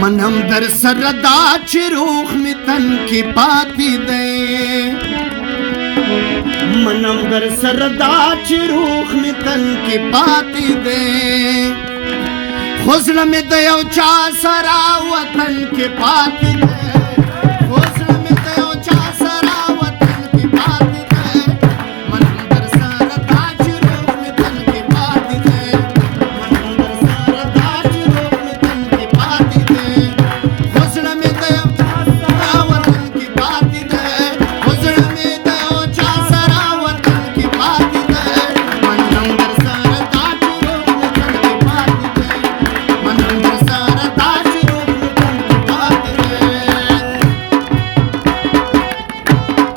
منم در سر دا چې روح می تن کې پاتې دی منم در سر دا چې روح می تن کې پاتې دی خو زړه مې د یو چا سره وطن کې پاتې دی خو زړه مې د یو چا سره وطن کې پاتې دی منم در سر دا چې روح می تن کې پاتې دی منم در سر دا چې روح می تن کې پاتې دی خو زړه مې د یو چا سره وطن کې پاتې دی خو زړه مې د یو چا سره وطن کې پاتې دی منم در سر دا چې روح می تن کې پاتې دی منم در سر دا چې روح می تن کې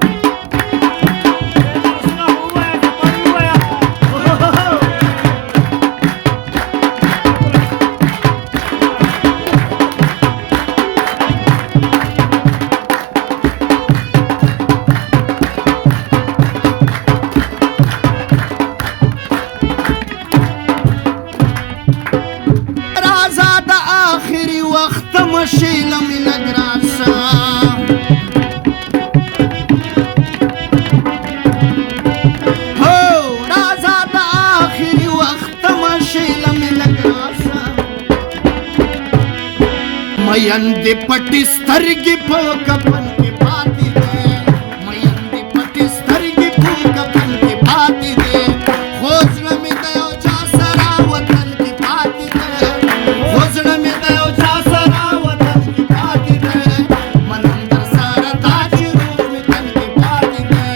پاتې دی رازا د آخري وخت مشیله مې لږ راسه هو رازا د آخري وخت مشیله مې لږ راسه میندې پټې سترګې په کفن کې پاتې دی میندې پټې سترګې په کفن کې پاتې دی خو زړه مې د یو چا سره وطن کې پاتې دی خو زړه مې د یو چا سره وطن کې پاتې دی منم در سره دا چې روح مې تن کې پاتې دی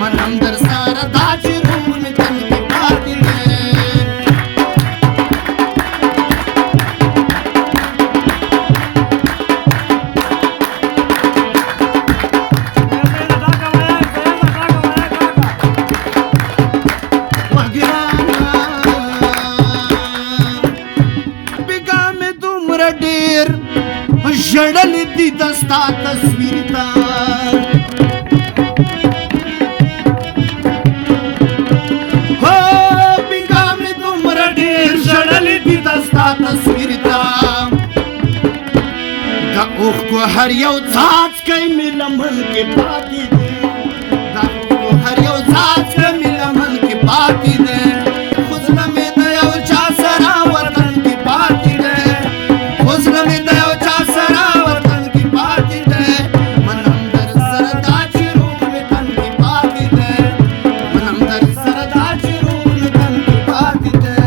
منم در سره دا چې روح مې تن کې پاتې دی بیګا مې دومره ډېر ژړلې دي د ستا تصویر ته هو بیګا مې دومره ډېر ژړلې دي د ستا تصویر ته د اوښکو هر یو څاڅکی مې لمن کې پاتې دی د اوښکو هر یو څاڅکی مې لمن کې پاتې دی خو زړه مې د یو چا سره وطن کې پاتې دی خو زړه مې د یو چا سره وطن کې پاتې دی منم در سره دا چې روح مې تن کې پاتې دی منم در سره دا چې روح مې تن کې پاتې دی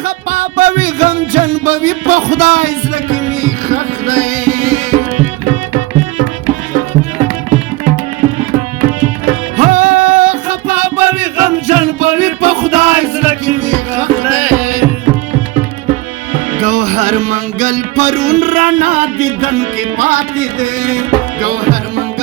خپا به وي غمجن به وي په خدای زړه کې مې ښخ دی هو خپا به وي غمجن به وي په خدای زړه کې مې ښخ دی گوهر منگل پرون رڼا دیدن کې پاتې دی گوهر منگل